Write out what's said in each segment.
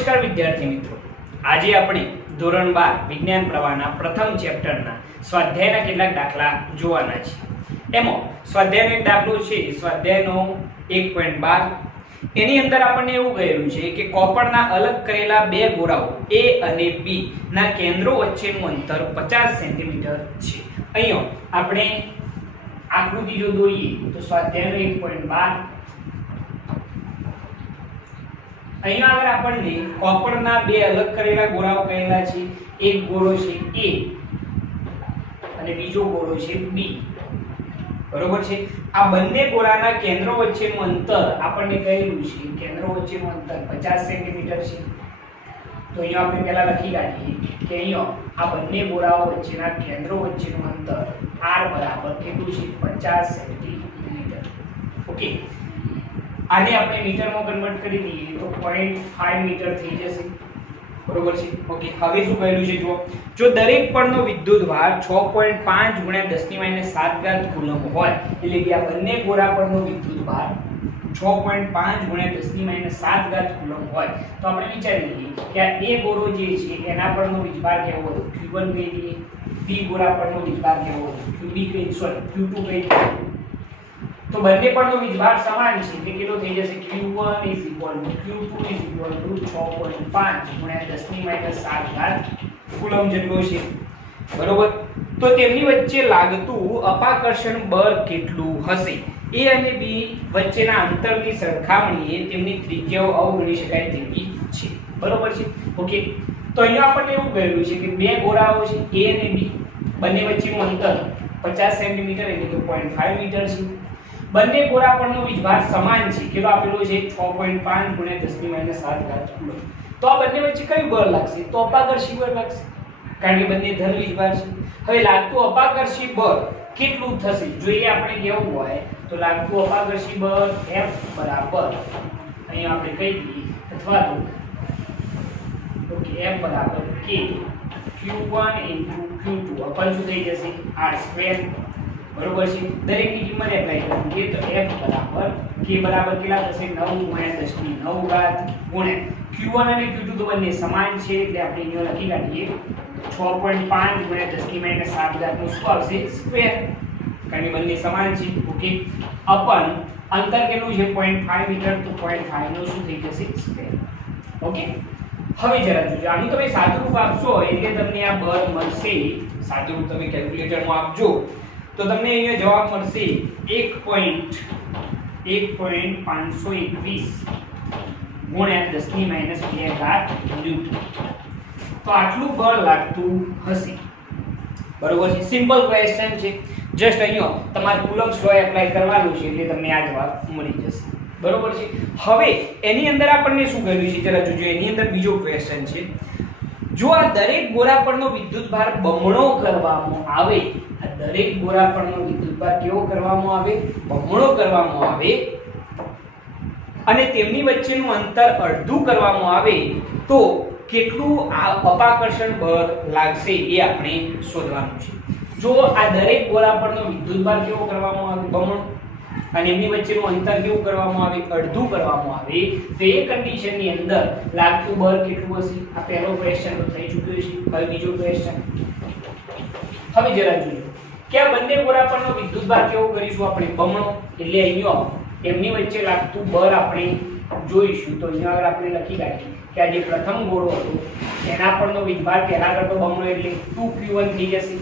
નમસ્કાર વિદ્યાર્થી મિત્રો, આજે આપણે ધોરણ 12 વિજ્ઞાન પ્રવાહના પ્રથમ ચેપ્ટરના સ્વાધ્યાયના કેટલાક દાખલા જોવાના છે। એમાં સ્વાધ્યાયનો એક દાખલો છે સ્વાધ્યાયનો 1.12। એની અંદર આપણને એવું કહેલું છે કે કોપરના અલગ કરેલા બે ગોળાઓ A અને B ના કેન્દ્રો વચ્ચેનું અંતર 50 સેન્ટીમીટર છે। અહીંયા આપણે આકૃતિ જો દોરીએ તો સ્વાધ્યાયનો 1.12 અહીંયા આગળ આપણને કોપરના બે અલગ કરેલા ગોળાઓ કહેલા છે। એક ગોળો છે A અને બીજો ગોળો છે B, બરોબર છે। આ બંને ગોળાના કેન્દ્રો વચ્ચેનું અંતર આપણને કહેલું છે કેન્દ્રો વચ્ચેનું અંતર 50 સેન્ટીમીટર છે। તો અહીંયા આપણે પહેલા લખી કાઢીએ કે અહીંયા આ બંને ગોળાઓ વચ્ચેના કેન્દ્રો વચ્ચેનું અંતર R બરાબર કેટલું છે 50 સેન્ટીમીટર। ઓકે, આને આપણે મીટરમાં કન્વર્ટ કરી દઈએ તો 0.5 મીટર થઈ જશે, બરોબર છે। ઓકે, હવે શું કહેલું છે જો દરેક પરનો વિદ્યુતભાર 6.5 × 10⁻⁷ કુલમ્બ હોય, એટલે કે આ બંને ગોળા પરનો વિદ્યુતભાર 6.5 × 10⁻⁷ કુલમ્બ હોય, તો આપણે વિચારી લઈએ કે આ A ગોળો જે છે એના પરનો વીજભાર કેવો હતો Q1 કહી દઈએ, B ગોળા પરનો વીજભાર કેવો હતો Q2 કહી દઈએ। તો બંને પરનો વીજભાર સમાન છે એટલે કેટલો થઈ જશે Q1 Q2 6.5 × 10⁻⁷ કુલમ્બ જેટલો છે, બરોબર। તો તેમની વચ્ચે લાગતું અપાકર્ષણ બળ કેટલું હશે? A અને B વચ્ચેના અંતરની સરખામણીએ તેમની ત્રિજ્યાઓ અવગણી શકાય તેવી છે, બરોબર છે। ઓકે, તો અહીંયા આપણને એવું કહેલું છે કે બે ગોળાઓ છે A અને B, બંને વચ્ચેનું અંતર 50 સેન્ટીમીટર એટલે કે 0.5 મીટર છે। બંને ગોળા પરનો વીજભાર સમાન છે, કેટલો આપેલો છે 6.5 × 10⁻⁷ કુલમ્બ। તો આ બંને વચ્ચે કયું બળ લાગશે? તો અપાકર્ષી બળ લાગશે, કારણ કે બંને ધન વીજભાર છે। હવે લાગતું અપાકર્ષી બળ કેટલું થશે જો એ આપણે કેવું હોય તો લાગતું અપાકર્ષી બળ F બરાબર અહીંયા આપણે કહી દઈએ અથવા તો ઓકે F બરાબર K Q1 * Q2 અપન શું થઈ જશે R², બરોબર છે। દરેકની કિંમત એપ્લાય કરીએ તો F બરાબર K બરાબર કેટલા થશે 9 × 10⁹ Q1 અને Q2 તો બંને સમાન છે એટલે આપણે અહીંયા લખી કાઢીએ 6.5 × 10⁻⁷ નું શું આવશે સ્ક્વેર, કારણ કે બંને સમાન છે। ઓકે, અપન અંતર કેટલું છે 0.5 મીટર, તો 0.5 નો શું થઈ જશે સ્ક્વેર। ઓકે, હવે જરા જોજો આનું તમે સાદુરૂપ આપશો એટલે તમને આ બળ મળશે। સાદુરૂપ તમે કેલ્ક્યુલેટરમાં આપજો તો તમને અહીંયા જવાબ મળશે 1.521 × 10⁻² ન્યૂટન। તો આટલું બળ લાગતું હશે, બરોબર છે। સિમ્પલ ક્વેશ્ચન છે, જસ્ટ અહીંયા તમારે કુલમ્બ્સ લો એપ્લાય કરવાનું છે એટલે તમને આ જવાબ મળી જશે, બરોબર છે। હવે એની અંદર આપણને શું કહ્યું છે જરા જોજો, એની અંદર બીજો ક્વેશ્ચન છે જો આ દરેક ગોળા પરનો વિદ્યુતભાર બમણો કરવામાં આવે, આ દરેક ગોળા પરનો વિદ્યુતભાર કેવો કરવામાં આવે બમણો કરવામાં આવે અને તેમની વચ્ચેનું અંતર અડધું કરવામાં આવે તો કેટલું અપાકર્ષણ બળ લાગશે એ આપણે શોધવાનું છે। જો આ દરેક ગોળા પરનો વિદ્યુતભાર કેવો કરવામાં આવે બમણો અને એમની વચ્ચેનું અંતર કેવું કરવામાં આવે અડધું કરવામાં આવે તો એ કન્ડિશનની અંદર લાગતું બળ કેટલું હશે? આ પહેલો ક્વેશ્ચન તો થઈ ચૂક્યો છે। હવે બીજો ક્વેશ્ચન, હવે જરા જોજો કે આ બંને ગોળા પરનો વિદ્યુતભાર કેવો કરીશું આપણે બમણો, એટલે અહીંયા એમની વચ્ચે લાગતું બળ આપણે જોઈશું। તો અહીંયા આગળ આપણે લખી કાઢીએ કે આ જે પ્રથમ ગોળો હતો એના પરનો વીજભાર પહેલા કરતો બમણો એટલે 2Q1 થઈ જશે,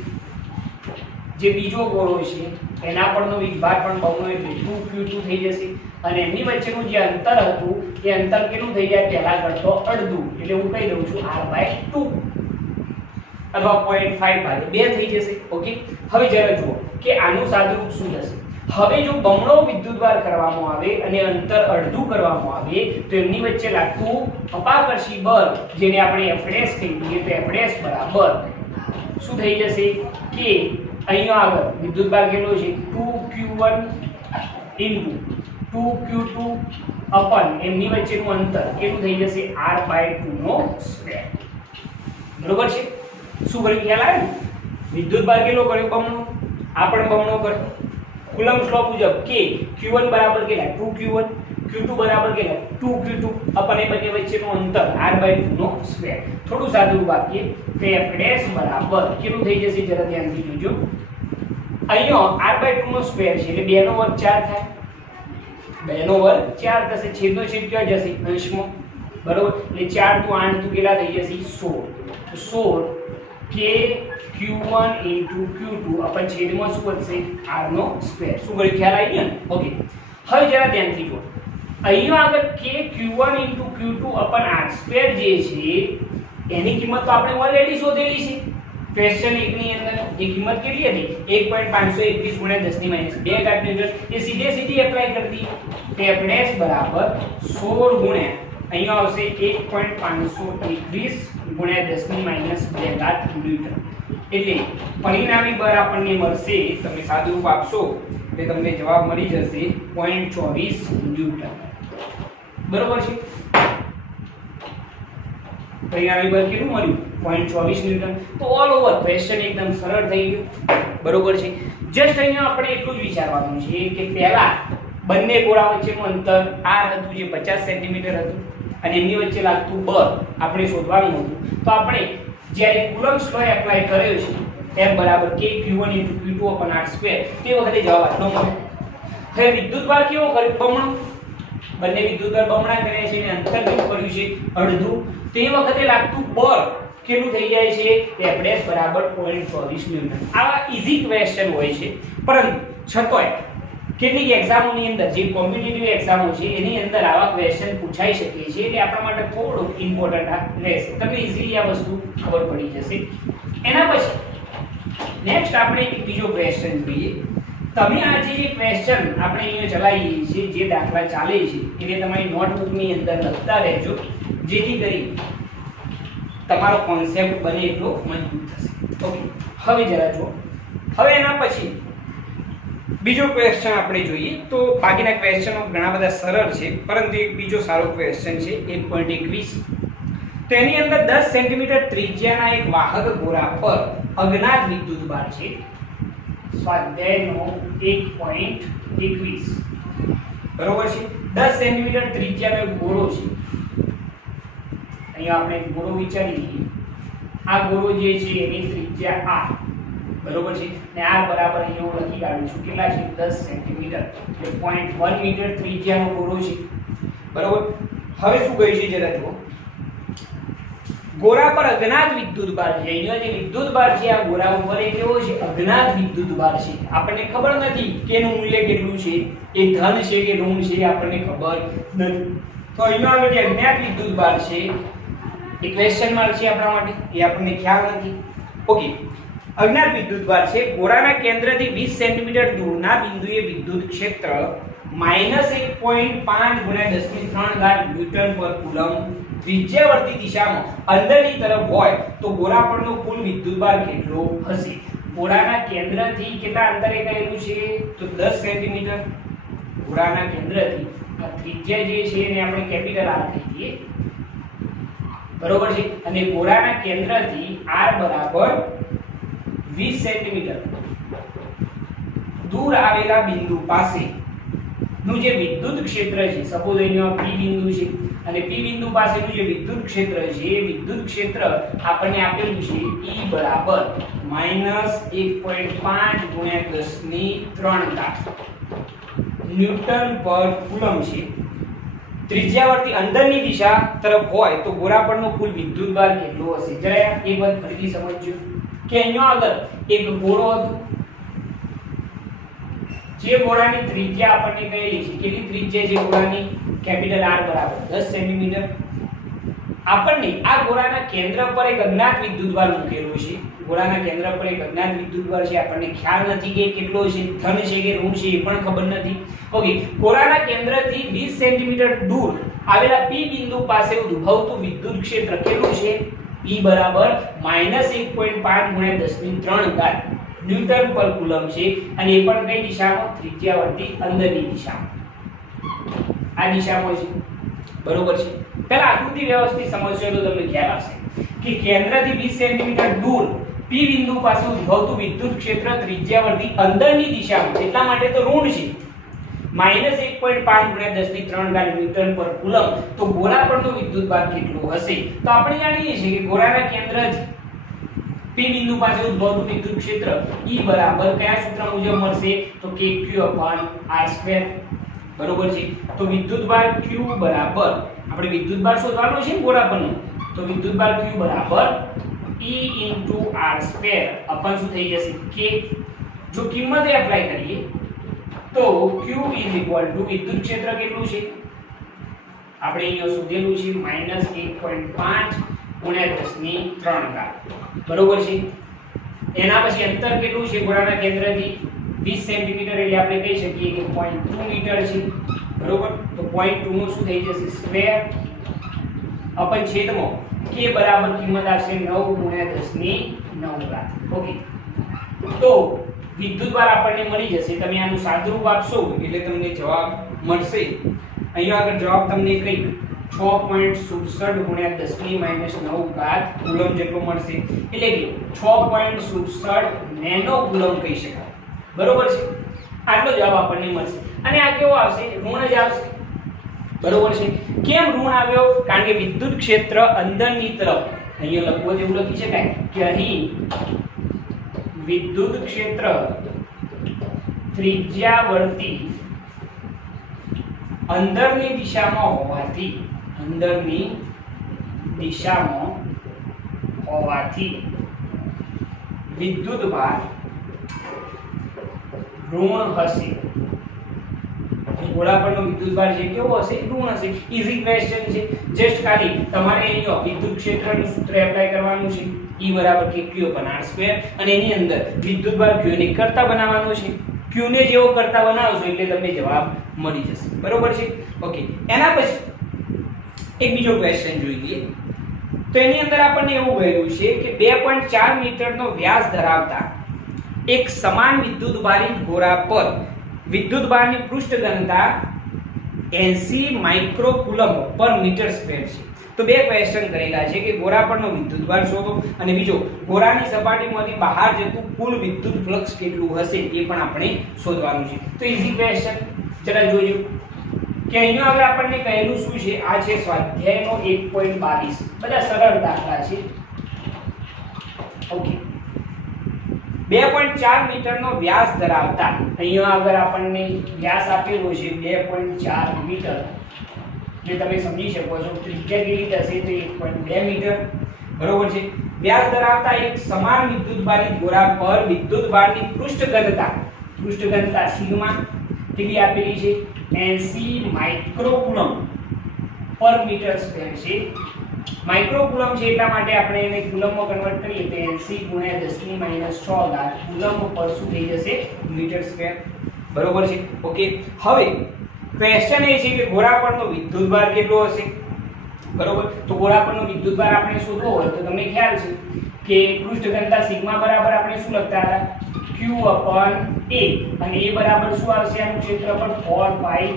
જે બીજો ગોળો છે એના પરનો વીજભાર પણ બમણો એટલે 2Q2 થઈ જશે અને એમની વચ્ચેનું જે અંતર હતું એ અંતર કેટલું થઈ જાય પહેલા કરતો અડધું, એટલે હું કહી દઉં છું R/2 અથવા 0.5/2 થઈ જશે। ઓકે, હવે જરા જુઓ કે આનું સાદુરૂપ શું થશે। હવે જો બમણો વિદ્યુતભાર કરવામાં આવે અને અંતર અડધું કરવામાં આવે તો એમની વચ્ચે લાગતું અપાકર્ષી બળ જેને આપણે F' કહી દઈએ તો F' બરાબર શું થઈ જશે કે અહીંયા આગળ વિદ્યુતભાર કેટલો છે 2Q1 * 2Q2 અપન એમની વચ્ચેનું અંતર કેટલું થઈ જશે R/2 નો સ્ક્વેર, બરોબર છે। શું કર્યું ખ્યાલ આવે ને? વિદ્યુતભાર કેટલો કર્યો બમણો, આ પણ બમણો કર્યો। કુલમ્બ્સ લો મુજબ કે Q1 બરાબર કેટલા 2Q1 q2 બરાબર કેટલા 2q2 अपन એ બંને વચ્ચેનું અંતર r/2 નો સ્ક્વેર. થોડું સાદું રૂપ આપીએ તો f' બરાબર કેટલું થઈ જશે જરા ધ્યાનથી જોજો. અહીંયા r/2 નો સ્ક્વેર છે એટલે 2 નો વર્ગ 4 થાય. 2 નો વર્ગ 4 થશે. છેદનો છેદ ક્યાં જશે અંશમાં. બરોબર. એટલે 4 * 8 તો કેટલા થઈ જશે 16. તો 16 k q1 * q2 अपन છેદમાં શું વધશે r નો સ્ક્વેર. શું કર્યું ખ્યાલ આવી ગયો ને? ઓકે. હવે જરા ધ્યાનથી જો. અહીંયા આગળ k q1 * q2 अपन r² જે છે એની કિંમત તો આપણે ઓલરેડી શોધેલી છે. ક્વેશ્ચન 1 ની અંદર એ કિંમત કેટલી હતી 1.521 * 10 - 2 કાઢી એ સીધે સીધી એપ્લાય કરી દી. f' બરાબર 16 ગુણ્યા અહીંયા આવશે 1.521 * 10 - 2 ન્યૂટન. એટલે પરિણામી બળ આપણને મળશે તમે સાદું રૂપ આપશો એટલે તમને જવાબ મળી જશે 0.24 ન્યૂટન. બરોબર છે. પરિણામી બળ કેટલું મળ્યું 0.24 ન્યૂટન. તો ઓલ ઓવર ક્વેશ્ચન એકદમ સરળ થઈ ગયું. બરોબર છે. જસ્ટ અહીંયા આપણે એટલું જ વિચારવાનું છે કે પહેલા બંને ગોળા વચ્ચેનું અંતર r હતું જે 50 સેન્ટીમીટર હતું અને એમની વચ્ચે લાગતું બળ આપણે શોધવાનું હતું. તો આપણે જ્યારે કુલમ્બ્સ લો એપ્લાય કર્યો છે f બરાબર k q1 * q2 / r² તે વખતે જવાબ આટલો મળે. હવે વિદ્યુતભાર કેવો કર્યો બમણો. બંને વિદ્યુતભાર બમણા કર્યા છે અને અંતર કેટલું કર્યું છે અડધું. તે વખતે લાગતું બળ કેટલું થઈ જાય છે f' બરાબર 0.24 ન્યૂટન. આવા ઈઝી ક્વેશ્ચન હોય છે પરંતુ છતોય કેટલીક એક્ઝામોની અંદર જે કોમ્પિટિટિવ એક્ઝામો છે એની અંદર આવા ક્વેશ્ચન પૂછાઈ શકે છે એટલે આપણા માટે થોડું ઇમ્પોર્ટન્ટ રહેશે. તમને ઈઝીલી આ વસ્તુ ખબર પડી જશે. એના પછી નેક્સ્ટ આપણે એક બીજો ક્વેશ્ચન જોઈએ. તમે આ જે ક્વેશ્ચન આપણે અહીંયા ચલાવીએ છીએ જે દાખલા ચાલે છે એને તમારી નોટબુકની અંદર લખતા રહેજો જેથી કરી તમારો કોન્સેપ્ટ બને એટલો મજબૂત થશે. ઓકે. હવે જરા જુઓ. હવે એના પછી બીજો ક્વેશ્ચન આપણે જોઈએ તો બાકીના ક્વેશ્ચનો ઘણા બધા સરળ છે પરંતુ એક બીજો સારો ક્વેશ્ચન છે 1.21. તો એની અંદર 10 સેન્ટીમીટર ત્રિજ્યાના એક વાહક ગોળા પર અજ્ઞાત વિદ્યુતભાર છે. સ્વાધ્યાયનો 1.21 બરોબર છે. 10 સેન્ટીમીટર ત્રિજ્યાનો એક ગોળો છે. અહીંયા આપણે ગોળો વિચારી લઈએ. આ ગોળો જે છે એની ત્રિજ્યા r બરોબર છે ને r બરાબર અહીંયા હું લખી કાઢું છું કેટલા છે 10 સેન્ટીમીટર એટલે 0.1 મીટર ત્રિજ્યાનો ગોળો છે. બરોબર. હવે શું કહ્યું છે જરા જુઓ. ગોળા પર અજ્ઞાત વિદ્યુતભાર છે. અહીંયા જે વિદ્યુતભાર છે આ ગોળા ઉપર એ કેવો છે અજ્ઞાત વિદ્યુતભાર છે. આપણને ખબર નથી કે એનું મૂલ્ય કેટલું છે એ ધન છે કે ઋણ છે આપણને ખબર નથી. તો અહીંયા આગળ જે અજ્ઞાત વિદ્યુતભાર છે એ ક્વેશ્ચન માર્ક છે આપણા માટે એ આપણને ખ્યાલ નથી. ઓકે. અજ્ઞાત વિદ્યુતભાર છે. ગોળાના કેન્દ્રથી 20 સેન્ટીમીટર દૂરના બિંદુએ વિદ્યુત ક્ષેત્ર -1.5 × 10³ ન્યૂટન પર કુલમ્બ ત્રિજ્યાવર્તી દિશામાં અંદરની તરફ હોય તો ગોળા પરનો કુલ વિદ્યુતભાર કેટલો હશે. ગોળાના કેન્દ્રથી કેટલા અંતરે કરેલું છે તો 10 સેન્ટીમીટર. ગોળાના કેન્દ્રથી આ ત્રિજ્યા જે છે એને આપણે કેપિટલ R કહી દઈએ. બરોબર છે. અને ગોળાના કેન્દ્રથી r બરાબર 20 સેન્ટીમીટર દૂર આવેલા બિંદુ પાસે નું જે વિદ્યુત ક્ષેત્ર છે સપોઝ અહીંયા P બિંદુ છે અને P બિંદુ પાસેનું જે વિદ્યુત ક્ષેત્ર છે એ વિદ્યુત ક્ષેત્ર આપણને આપેલું છે E બરાબર -1.5 × 10³ ન્યૂટન પર કુલમ્બ છે. ત્રિજ્યાવર્તી અંદરની દિશા તરફ હોય તો ગોળા પરનો કુલ વિદ્યુતભાર કેટલો હશે. જરા એક વાત ફરીથી સમજજો કે અહીંયા આગળ એક ગોળો હતો જે ગોળાની ત્રિજ્યા આપણને કહેલી છે કેટલી ત્રિજ્યા છે ગોળાની કેપિટલ R બરાબર 10 સેન્ટીમીટર. આપણને આ ગોળાના કેન્દ્ર પર એક અજ્ઞાત વિદ્યુતભાર મૂકેલો છે. ગોળાના કેન્દ્ર પર એક અજ્ઞાત વિદ્યુતભાર છે. આપણને ખ્યાલ નથી કે કેટલો છે ધન છે કે ઋણ છે એ પણ ખબર નથી. ઓકે. ગોળાના કેન્દ્રથી 20 સેન્ટીમીટર દૂર આવેલા P બિંદુ પાસે ઉદ્ભવતું વિદ્યુત ક્ષેત્ર કેટલું છે E બરાબર -1.5 × 10³ ન્યૂટન પર કુલમ્બ છે અને એ પણ કઈ દિશામાં ત્રિજ્યાવર્તી અંદરની દિશામાં આ દિશામાં છે. બરોબર છે. પહેલા આકૃતિ વ્યવસ્થિત સમજશો તો તમને ખ્યાલ આવશે કે કેન્દ્રથી 20 સેન્ટીમીટર દૂર P બિંદુ પાસે ઉદ્ભવતું વિદ્યુત ક્ષેત્ર ત્રિજ્યાવર્તી અંદરની દિશામાં એટલા માટે તો ઋણ છે -1.5 ગુણ્યા 10⁻³ ન્યૂટન પર કુલમ, તો ગોળા પરનો વિદ્યુતભાર કેટલો હશે? તો આપણે જાણીએ છીએ કે ગોળાના કેન્દ્રથી P બિંદુ પાસે ઉદ્ભવતું વિદ્યુત ક્ષેત્ર E બરાબર કયા સૂત્ર મુજબ મળશે? તો kq/r², બરોબર છે. તો વિદ્યુતભાર Q બરાબર, આપણે વિદ્યુતભાર શોધવાનો છે ગોળા પરનો, તો વિદ્યુતભાર Q બરાબર E * r² અપન શું થઈ જશે? k. જો કિંમત એપ્લાય કરીએ તો Q વિદ્યુત ક્ષેત્ર કેટલું છે? આપણે અહીંયા શોધેલું છે -1.5 ગુણ્યા 10⁻³, બરોબર છે. એના પછી અંતર કેટલું છે ગોળાના કેન્દ્રથી? 20 સેન્ટીમીટર, એટલે આપણે કહી શકીએ કે 0.2 મીટર છે, બરોબર. તો 0.2 નું શું થઈ જશે? સ્ક્વેર અપન છેદમાં k બરાબર કિંમત આવશે 9 ગુણ્યા 10⁹. ઓકે, તો વિદ્યુતભાર આપણને મળી જશે. તમે આનું સાદુરૂપ આપશો એટલે તમને જવાબ મળશે. અહીંયા આગળ જવાબ તમને કંઈક 6.67 ગુણ્યા 10⁻⁹ કુલમ જેટલો મળશે, એટલે કે 6.67 નેનો કુલમ કહી શકાય, બરોબર છે. આટલો જવાબ આપણને મળશે. અને આ કેવો આવશે? ઋણ જ આવશે, બરોબર છે. કેમ ઋણ આવ્યો? કારણ કે વિદ્યુત ક્ષેત્ર અંદરની તરફ, અહીંયા લખવો જેવું લખી શકાય કે અહીં વિદ્યુત ક્ષેત્ર ત્રિજ્યાવર્તી અંદરની દિશામાં હોવાથી વિદ્યુતભાર ઋણ હશે. ગોળા પરનો વિદ્યુતભાર છે કેવો હશે? ઋણ હશે. ઈઝી ક્વેશ્ચન છે. જસ્ટ ખાલી તમારે અહીંયા વિદ્યુત ક્ષેત્રનું સૂત્ર એપ્લાય કરવાનું છે, E બરાબર kq/r², અને એની અંદર વિદ્યુતભાર q ને કરતા બનાવવાનો છે. q ને જેવો કરતા બનાવશો એટલે તમને જવાબ મળી જશે, બરોબર છે. ઓકે, એના પછી એક બીજો ક્વેશ્ચન જોઈ લઈએ. તો એની અંદર આપણને એવું કહેલું છે કે 2.4 મીટરનો વ્યાસ ધરાવતા એક સમાન વિદ્યુતભારિત ગોળા પર વિદ્યુતભારની પૃષ્ઠ ઘનતા 80 માઇક્રોકુલમ પર મીટર સ્ક્વેર છે. તો બે ક્વેશ્ચન કરેલા છે કે ગોળા પરનો વિદ્યુતભાર શોધો, અને બીજો ગોળાની સપાટીમાંથી બહાર જતું કુલ વિદ્યુત ફ્લક્સ કેટલું હશે એ પણ આપણે શોધવાનું છે. તો ઈઝી ક્વેશ્ચન જરા જોજો કે અહીંયા હવે આપણને કહેલું શું છે? આ છે સ્વાધ્યાયનો 1.22. બધા સરળ દાખલા છે. ઓકે, 2.4 મીટરનો વ્યાસ ધરાવતા, અહીંયા આગળ આપણને વ્યાસ આપેલો છે 2.4 મીટર, જે તમે સમજી શકો છો. ત્રિજ્યા કેટલી થશે? તો 1.2 મીટર, બરોબર છે. વ્યાસ ધરાવતા એક સમાન વિદ્યુતભારિત ગોળા પર વિદ્યુતભારની પૃષ્ઠ ઘનતા સિગ્મા કેટલી આપેલી છે? 80 માઇક્રોકુલમ પર મીટર સ્ક્વેર છે. માઇક્રોકુલમ છે એટલા માટે આપણે એને કુલમમાં કન્વર્ટ કરીએ તો 80 ગુણ્યા 10⁻⁶ કુલમ પર શું થઈ જશે? મીટર સ્ક્વેર, બરોબર છે. ઓકે, હવે ક્વેશ્ચન એ છે કે ગોળા પરનો વિદ્યુતભાર કેટલો હશે? બરોબર. તો ગોળા પરનો વિદ્યુતભાર આપણે શોધવો હોય તો તમને ખ્યાલ છે કે પૃષ્ઠ ઘનતા સિગ્મા બરાબર આપણે શું લખતા હતા? q/a, અને એ બરાબર શું આવશે? આનું ક્ષેત્રફળ 4πr².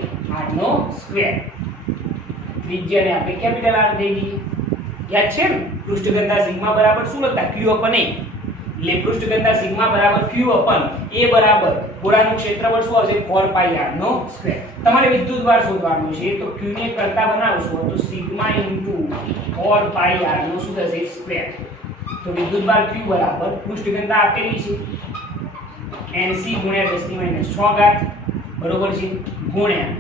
ત્રિજ્યાને આપણે કેપિટલ R દઈ દઈએ, યાદ છે ને? પૃષ્ઠ ઘનતા સિગ્મા બરાબર શું લખતા? q/a, એટલે પૃષ્ઠ ઘનતા સિગ્મા બરાબર q/a બરાબર ગોળાનું ક્ષેત્રફળ શું આવશે? 4πr². તમારે વિદ્યુતભાર શોધવાનો છે તો q ને કરતા બનાવશો તો સિગ્મા * 4πr શું થશે? સ્ક્વેર. તો વિદ્યુતભાર q બરાબર પૃષ્ઠ ઘનતા આપેલી છે 80 ગુણ્યા 10⁻⁶, બરોબર છે, ગુણ્યા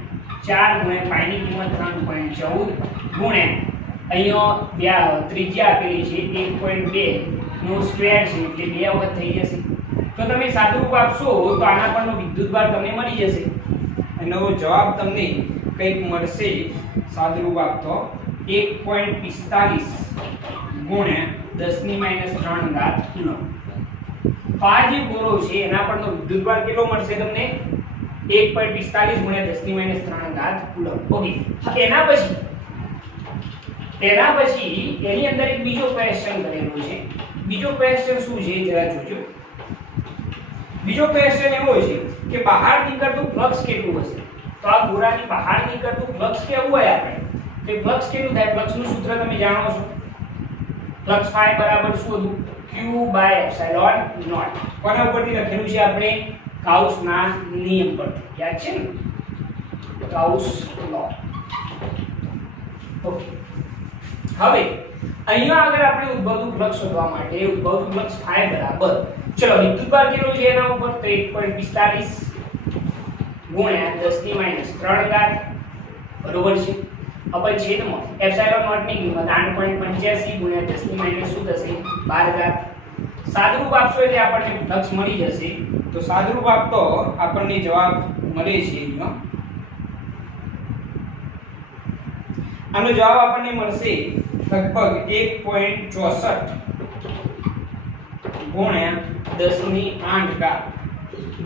4 ગુણ્યા પાઈ ની કિંમત 3.14 ગુણ્યા અહીંયા ત્રિજ્યા આપેલી છે 1.2 નો સ્ક્વેર છે એટલે 2 વખત થઈ જશે. તો તમે સાદુરૂપ આપશો તો આના પરનો વિદ્યુતભાર તમને મળી જશે. એનો જવાબ તમને કંઈક મળશે સાદુરૂપ આપતો 1.45 ગુણ્યા 10⁻³ કુલમ. તો આ જે ગોળો છે એના પરનો વિદ્યુતભાર કેટલો મળશે તમને? 1.45 ગુણ્યા 10⁻³ કુલમ. ઓકે, એના પછી એની અંદર એક બીજો ક્વેશ્ચન કરેલો છે. બીજો ક્વેશ્ચન શું છે જરા જોજો. બીજો ક્વેશ્ચન એવો છે કે બહાર નીકળતું ફ્લક્સ કેટલું હશે? તો આ ગોળાની બહાર નીકળતું ફ્લક્સ કેવું હોય? આપણે કે ફ્લક્સ કેટલું થાય? ફ્લક્સ નું સૂત્ર તમે જાણો છો. ફ્લક્સ ફાઈ બરાબર શું હતું? q/ε0. કોના ઉપરથી લખેલું છે આપણે? ગાઉસના નિયમ પરથી, યાદ છે ને? ગાઉસ લો. ઓકે, હવે અહીંયા આગળ આપણે ઉદ્ભવતું ફ્લક્સ શોધવા માટે ઉદ્ભવતું ફ્લક્સ થાય બરાબર, ચલો વિદ્યુતભાર કેટલો છે એના ઉપર તો 1.45 ગુણ્યા 10⁻³ ઘાત બરોબર છે. હવે છેદમાં એપ્સિલોન નોટ ની કિંમત 8.85 ગુણ્યા 10⁻² શું થશે 12 ઘાત. સાદુરૂપ આપશો એટલે આપણને ફ્લક્સ મળી જશે. તો સાદુરૂપ આપતો આપણને જવાબ મળે છે અહીંયા. આનો જવાબ આપણને મળશે લગભગ 1.64 ગુણ્યા 10⁸ ઘાત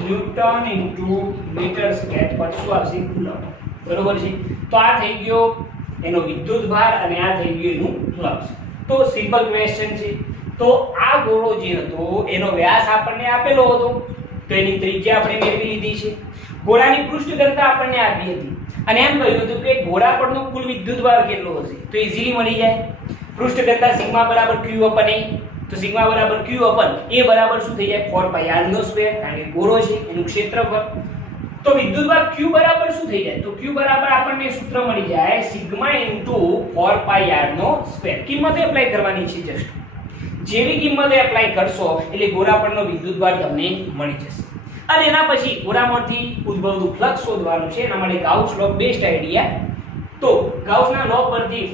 ન્યૂટન ઇન્ટુ મીટર સ્ક્વેર પર શું આવશે કુલમ બરોબર છે. તો આ થઈ ગયો એનો વિદ્યુતભાર અને આ થઈ ગયો એનું ફ્લક્સ. તો સિમ્પલ ક્વેશ્ચન છે. તો આ ગોળો જે હતો એનો વ્યાસ આપણને આપેલો હતો તો એની ત્રિજ્યા આપણે મેળવી લીધી છે. ગોળાની પૃષ્ઠ ઘનતા આપણને આપી હતી અને એમ કહ્યું હતું કે ગોળા પરનો કુલ વિદ્યુતભાર કેટલો હશે તો ઈઝીલી મળી જાય. પૃષ્ઠ ઘનતા સિગ્મા બરાબર q અપન a, તો સિગ્મા બરાબર q અપન a બરાબર શું થઈ જાય 4πr² કારણ કે ગોળો છે એનું ક્ષેત્રફળ. તો વિદ્યુતભાર q બરાબર શું થઈ જાય તો q બરાબર આપણને સૂત્ર મળી જાય સિગ્મા ઇન્ટુ 4πr². કિંમત એપ્લાય કરવાની છે જસ્ટ. જેવી કિંમત એપ્લાય કરશો એટલે ગોળા પરનો વિદ્યુતભાર તમને મળી જશે. અને એના પછી ગોળામાંથી ઉદ્ભવતું ફ્લક્સ શોધવાનું છે. એના માટે ગાઉસ લો બેસ્ટ આઈડિયા. તો ગાઉસના લો પરથી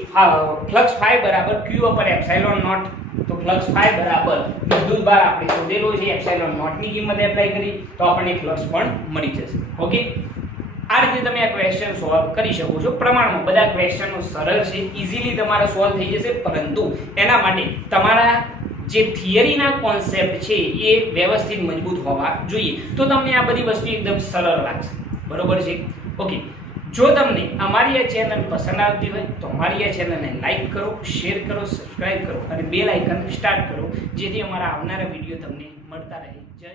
ફ્લક્સ φ બરાબર q અપન એપ્સિલોન નોટ. તો ફ્લક્સ φ બરાબર વિદ્યુતભાર આપણે શોધેલો છે એપ્સિલોન નોટ ની કિંમત એપ્લાય કરી તો આપણને ફ્લક્સ પણ મળી જશે. ઓકે, આ રીતે તમે આ ક્વેશ્ચન સોલ્વ કરી શકો છો. પ્રમાણમાં બધા ક્વેશ્ચનો સરળ છે, ઈઝીલી તમારા સોલ્વ થઈ જશે, પરંતુ એના માટે તમારા જે થિયરીના કોન્સેપ્ટ છે એ વ્યવસ્થિત મજબૂત હોવા જોઈએ તો તમને આ બધી વસ્તુ એકદમ સરળ લાગશે બરોબર છે. ઓકે, જો તમને અમારી આ ચેનલ પસંદ આવતી હોય તો અમારી આ ચેનલને લાઈક કરો, શેર કરો, સબસ્ક્રાઇબ કરો અને બેલ આઇકન સ્ટાર્ટ કરો જેથી અમારા આવનારા વિડીયો તમને મળતા રહે. જય